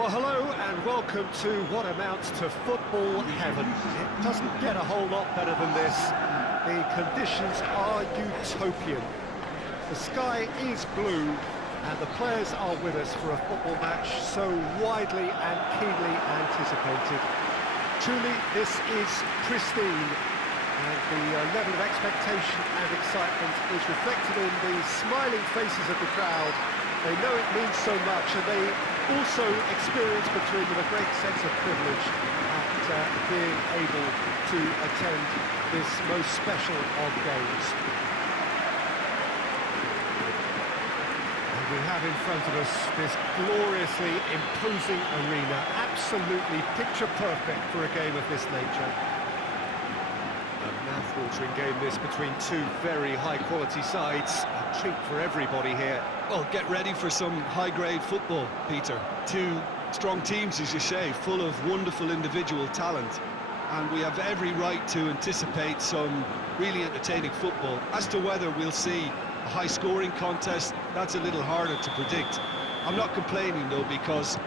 Well, hello and welcome to what amounts to football heaven. It doesn't get a whole lot better than this. The conditions are utopian. The sky is blue and the players are with us for a football match so widely and keenly anticipated. Truly, this is pristine, and the level of expectation and excitement is reflected in the smiling faces of the crowd. They know it means so much, and they also experience between them a great sense of privilege at being able to attend this most special of games. And we have in front of us this gloriously imposing arena, absolutely picture perfect for a game of this nature. A mouth-watering game this between two very high-quality sides. A treat for everybody here. Well, get ready for some high-grade football, Peter. Two strong teams, as you say, full of wonderful individual talent. And we have every right to anticipate some really entertaining football. As to whether we'll see a high-scoring contest, that's a little harder to predict. I'm not complaining, though, because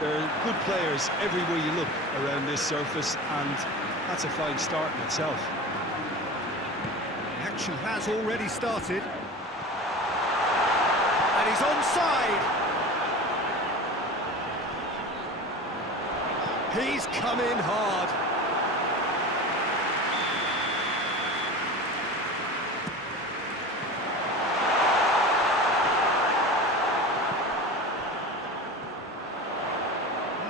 there are good players everywhere you look around this surface, and that's a fine start in itself. Action has already started. And he's onside. He's come in hard.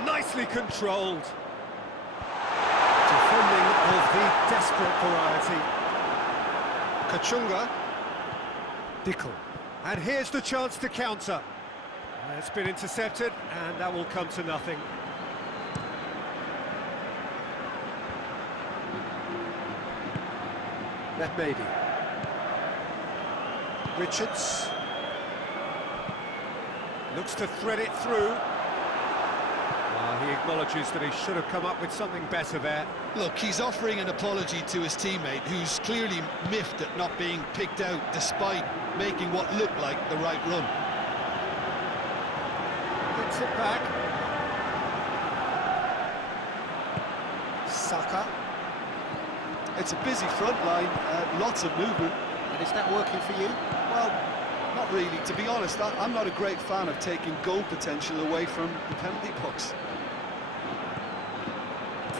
Nicely controlled. Defending of the desperate variety. Kachunga. Dickel. And here's the chance to counter. It's been intercepted, and that will come to nothing. That maybe. Richards. Looks to thread it through. He acknowledges that he should have come up with something better there. Look, he's offering an apology to his teammate, who's clearly miffed at not being picked out despite making what looked like the right run. Gets it back. Saka. It's a busy front line, lots of movement. And is that working for you? Well, not really. To be honest, I'm not a great fan of taking goal potential away from the penalty box.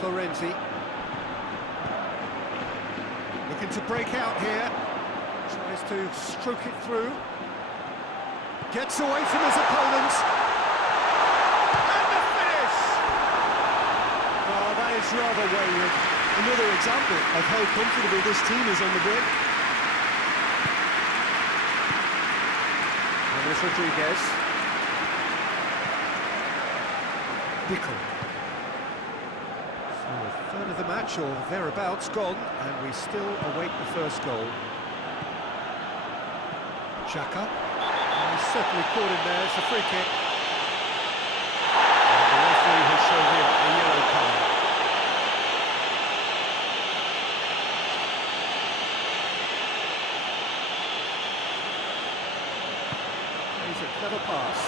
Florenzi. Looking to break out here. Tries to stroke it through. Gets away from his opponent. And the finish! Oh, that is rather wayward. Another example of how comfortable this team is on the break. And there's Rodriguez. Dickel. So a third of the match, or thereabouts, gone, and we still await the first goal. Xhaka. He's certainly caught him there. It's a free kick. And the referee has shown him a yellow card. He's a clever pass.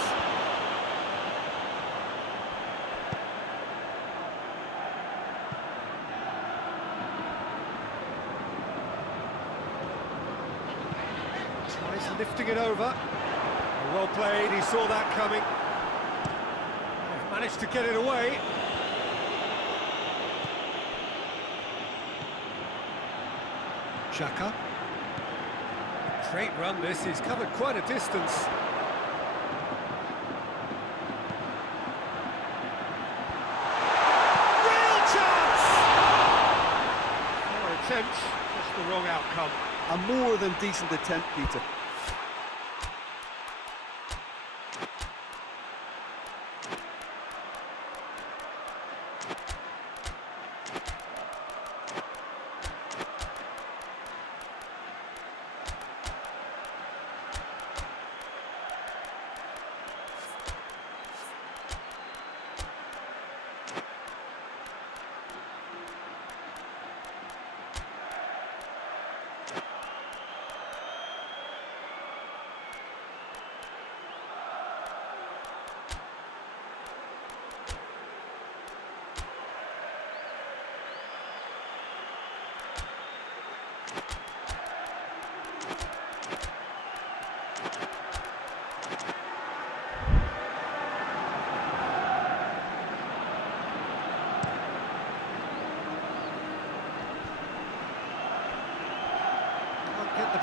Tries lifting it over. Well played, he saw that coming. Managed to get it away. Xhaka. Great run this, he's covered quite a distance. Real chance! Fair attempt, just the wrong outcome. A more than decent attempt, Peter.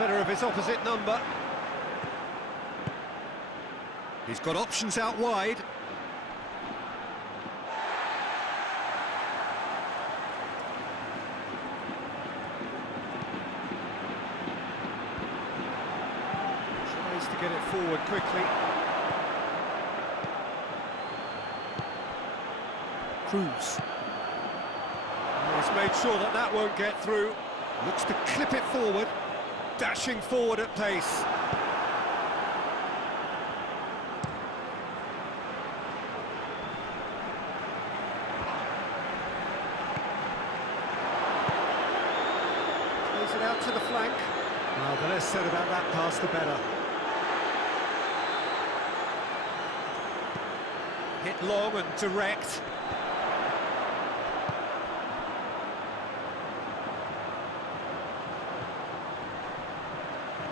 better of his opposite number. He's got options out wide. Tries to get it forward quickly. Cruz. He's made sure that that won't get through. Looks to clip it forward. Dashing forward at pace. Plays it out to the flank. Well, the less said about that pass, the better. Hit long and direct.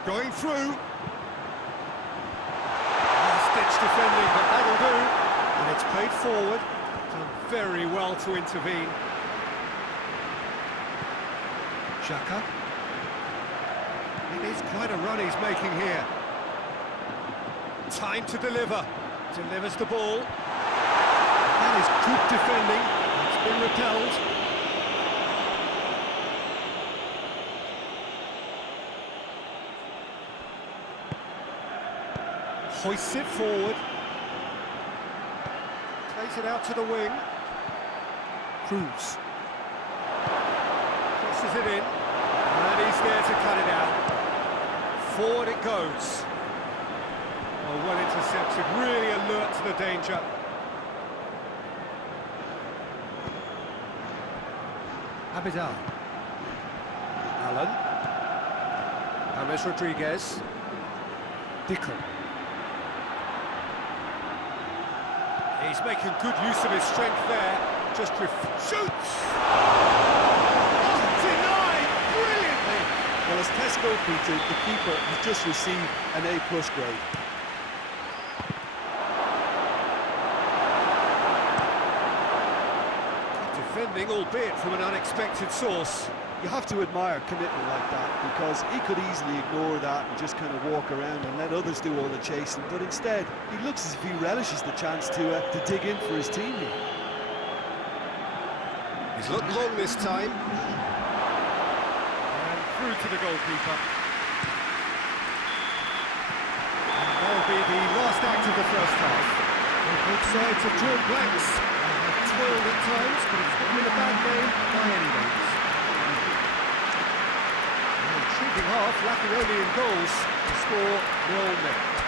Going through. Stitch defending, but that'll do. And it's played forward. Done very well to intervene. Xhaka. It is quite a run he's making here. Time to deliver. Delivers the ball. That is good defending. It's been repelled. Hoists it forward. Plays it out to the wing. Cruz. Crosses it in. And he's there to cut it out. Forward it goes. Oh, well intercepted, really alert to the danger. Abidal. Allen. James Rodriguez. Dickel. He's making good use of his strength there. Just shoots! Oh, denied brilliantly! Well, as Tesco Peter, the keeper, has just received an A+ grade. Good defending, albeit from an unexpected source. You have to admire commitment like that, because he could easily ignore that and just kind of walk around and let others do all the chasing, but instead he looks as if he relishes the chance to dig in for his team here. He's looked long this time. And through to the goalkeeper. And that'll be the last act of the first half. Both sides have drawn blanks. They have toiled at times, but it's not been a bad game by any means. Intriguing half, lacking only in goals, the score 0-0.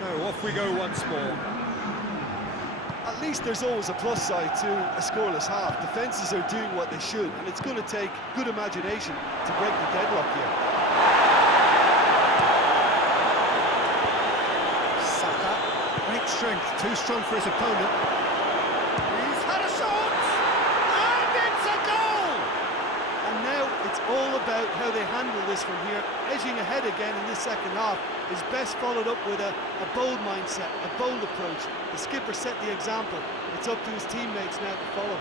So off we go once more. At least there's always a plus side to a scoreless half. Defences are doing what they should, and it's going to take good imagination to break the deadlock here. Saka, great strength, too strong for his opponent. He's had a shot! And it's a goal! And now it's all about how they handle this from here. Edging ahead again in this second half is best followed up with a bold mindset, a bold approach. The skipper set the example. It's up to his teammates now to follow.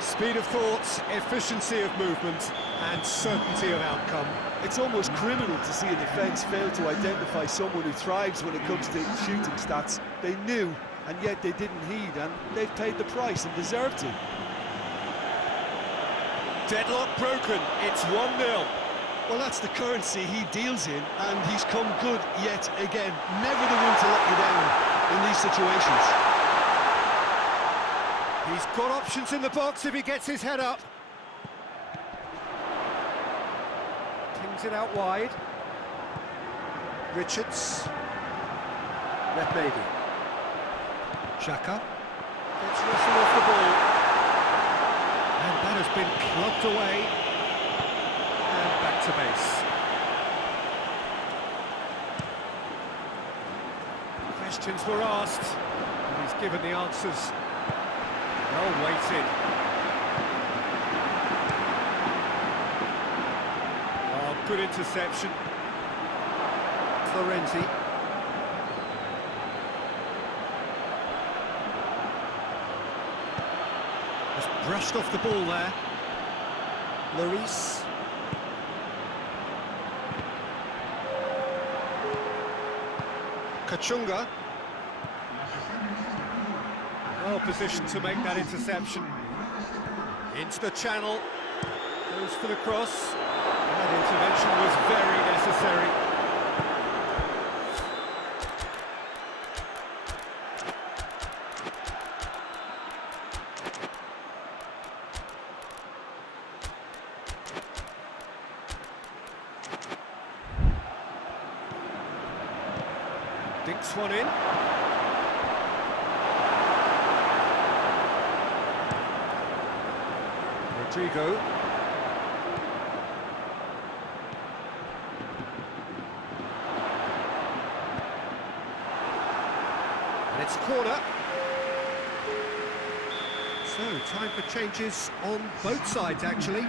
Speed of thought, efficiency of movement, and certainty of outcome. It's almost criminal to see a defence fail to identify someone who thrives when it comes to shooting stats. They knew and yet they didn't heed, and they've paid the price and deserved to. Deadlock broken, it's 1-0. Well, that's the currency he deals in, and he's come good yet again. Never the one to let you down in these situations. He's got options in the box if he gets his head up. Pings it out wide. Richards. Maybe. Xhaka. Gets wrestled off the ball. And that has been clubbed away. And back to base. Questions were asked, and he's given the answers. Well weighted. Oh, good interception. Florenzi. Just brushed off the ball there. Lloris. Kachunga. Well positioned to make that interception. Into the channel. Goes for the cross. That intervention was very necessary. Dinks one in. Rodrigo. And it's corner. So, time for changes on both sides, actually.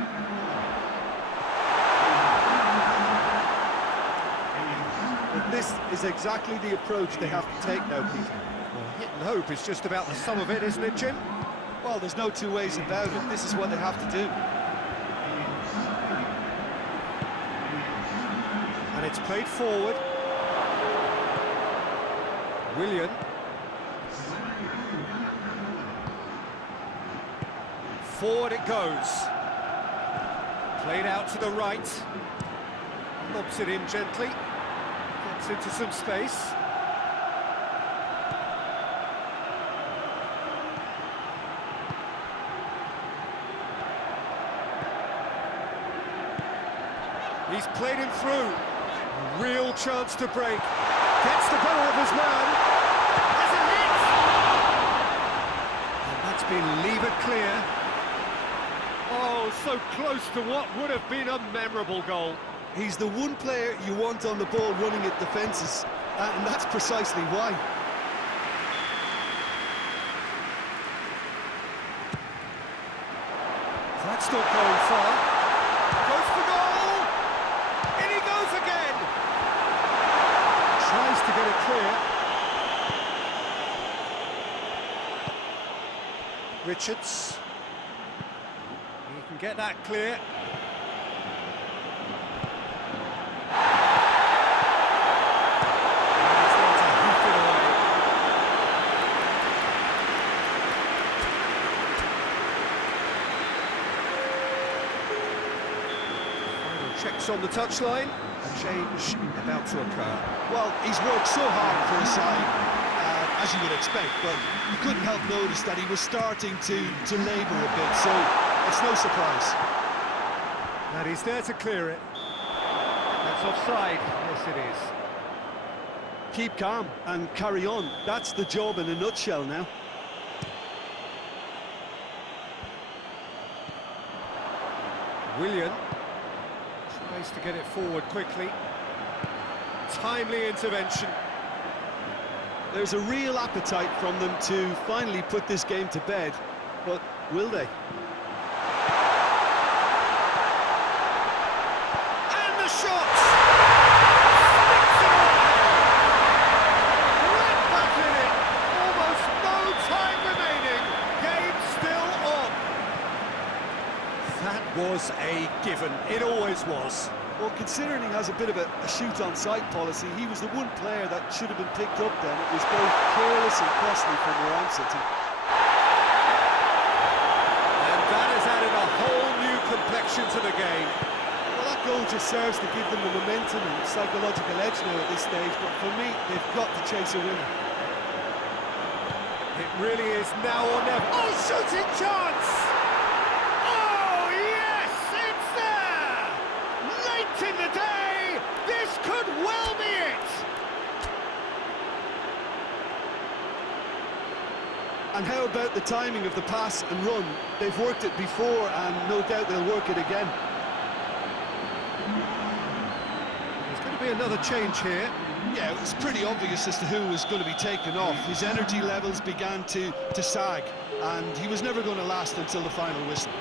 But this is exactly the approach they have to take now, Peter. Well, hit and hope is just about the sum of it, isn't it, Jim? Well, there's no two ways about it. This is what they have to do. And it's played forward. Willian. Forward it goes. Played out to the right. Lobs it in gently. Gets into some space. He's played him through. A real chance to break. Gets the better of his man. Has a hit! And that's been levered clear. Oh, so close to what would have been a memorable goal. He's the one player you want on the ball running at defences, and that's precisely why. That's not going far. Goes for goal! In he goes again! Tries to get it clear. Richards. He can get that clear. And he's there to hoof it away. Final checks on the touchline. A change about to occur. Well, he's worked so hard for his side, as you would expect, but you couldn't help notice that he was starting to labour a bit, so it's no surprise. And he's there to clear it. That's offside. Yes, it is. Keep calm and carry on. That's the job in a nutshell now. Willian tries to get it forward quickly. Timely intervention. There's a real appetite from them to finally put this game to bed, but will they? And the shot! Sticks it away! Right back in it! Almost no time remaining. Game still on. That was a given. It always was. Well, considering he has a bit of a shoot-on-sight policy, he was the one player that should have been picked up then. It was both careless and costly from where I'm sitting. And that has added a whole new complexion to the game. Well, that goal just serves to give them the momentum and psychological edge now at this stage, but for me, they've got to chase a winner. It really is now or never. Oh, shooting chance! Oh, yes, it's there! Late in the day, this could well be it! And how about the timing of the pass and run? They've worked it before, and no doubt they'll work it again. There's going to be another change here. Yeah, it was pretty obvious as to who was going to be taken off. His energy levels began to sag, and he was never going to last until the final whistle.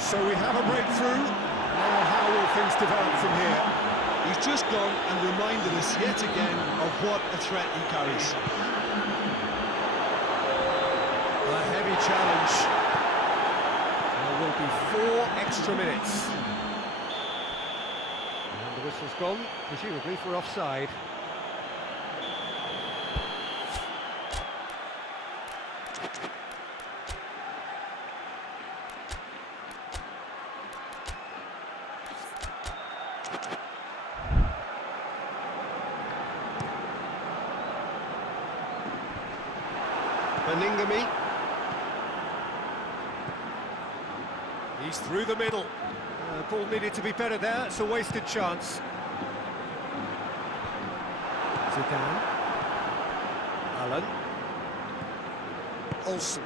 So we have a breakthrough. Now how will things develop from here? He's just gone and reminded us yet again of what a threat he carries. A heavy challenge. There will be 4 extra minutes. And the whistle's gone, presumably for offside. Beningame. He's through the middle. Ball needed to be better there. It's a wasted chance. Zidane. Allen. Olsen.